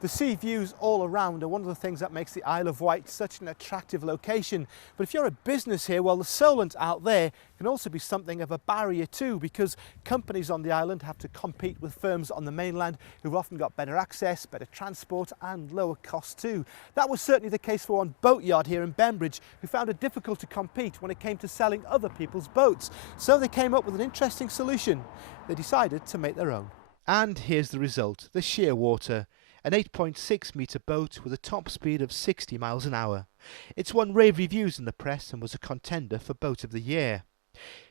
The sea views all around are one of the things that makes the Isle of Wight such an attractive location. But if you're a business here, well, the Solent out there can also be something of a barrier too, because companies on the island have to compete with firms on the mainland who've often got better access, better transport and lower costs too. That was certainly the case for one boatyard here in Bembridge, who found it difficult to compete when it came to selling other people's boats. So they came up with an interesting solution. They decided to make their own. And here's the result, the Shearwater. An 8.6 metre boat with a top speed of 60 miles an hour. It's won rave reviews in the press and was a contender for Boat of the Year.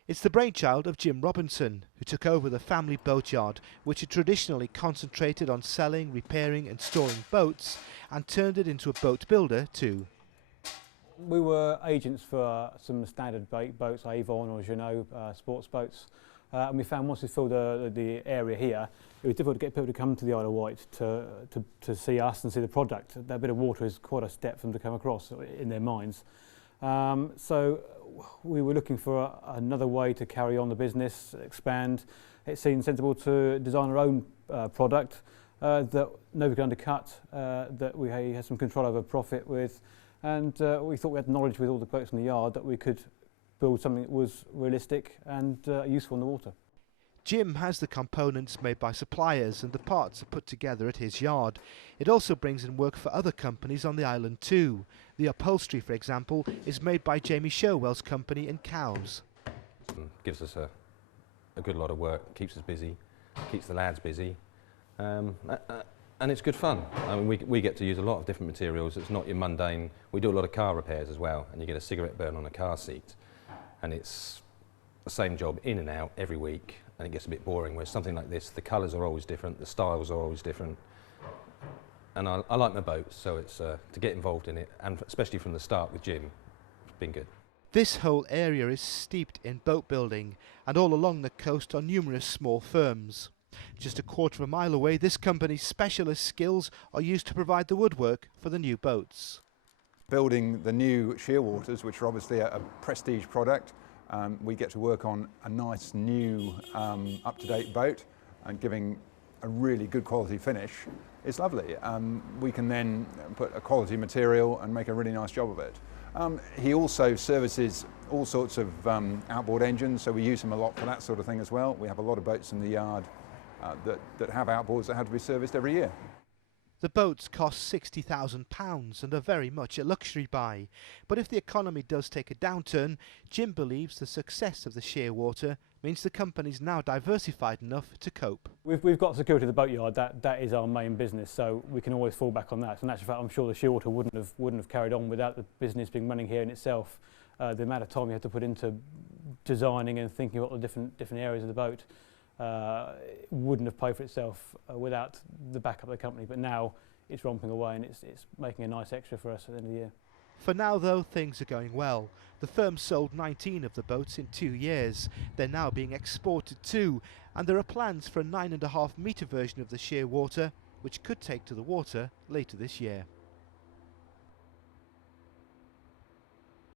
It's the brainchild of Jim Robinson, who took over the family boatyard, which had traditionally concentrated on selling, repairing and storing boats, and turned it into a boat builder too. We were agents for some standard boats, Avon or Jeanneau sports boats, and we found once we filled the area here, it was difficult to get people to come to the Isle of Wight to see us and see the product. That bit of water is quite a step for them to come across in their minds. So we were looking for another way to carry on the business, expand. It seemed sensible to design our own product that nobody could undercut, that we had some control over profit with, and we thought we had knowledge with all the boats in the yard that we could build something that was realistic and useful in the water. Jim has the components made by suppliers and the parts are put together at his yard. It also brings in work for other companies on the island too. The upholstery, for example, is made by Jamie Sherwell's company in Cowes. Gives us a good lot of work, keeps us busy, keeps the lads busy, and it's good fun. I mean, we get to use a lot of different materials. It's not your mundane. We do a lot of car repairs as well, and you get a cigarette burn on a car seat, and it's the same job in and out every week, and it gets a bit boring. Whereas something like this, the colours are always different, the styles are always different, and I like my boats, so it's to get involved in it, and especially from the start with Jim, it's been good. This whole area is steeped in boat building, and all along the coast are numerous small firms. Just a quarter of a mile away, this company's specialist skills are used to provide the woodwork for the new boats. Building the new Shearwaters, which are obviously a prestige product, we get to work on a nice new up-to-date boat and giving a really good quality finish. It's lovely. We can then put a quality material and make a really nice job of it. He also services all sorts of outboard engines, so we use him a lot for that sort of thing as well. We have a lot of boats in the yard that have outboards that have to be serviced every year. The boats cost £60,000 and are very much a luxury buy. But if the economy does take a downturn, Jim believes the success of the Shearwater means the company's now diversified enough to cope. We've got security of the boatyard. That is our main business, so we can always fall back on that. So in actual fact, I'm sure the Shearwater wouldn't have carried on without the business being running here in itself. The amount of time you have to put into designing and thinking about the different areas of the boat wouldn't have paid for itself without the backup of the company, but now it's romping away and it's making a nice extra for us at the end of the year. For now though, things are going well. The firm sold 19 of the boats in 2 years. They're now being exported too, and there are plans for a 9.5 metre version of the Shearwater, which could take to the water later this year.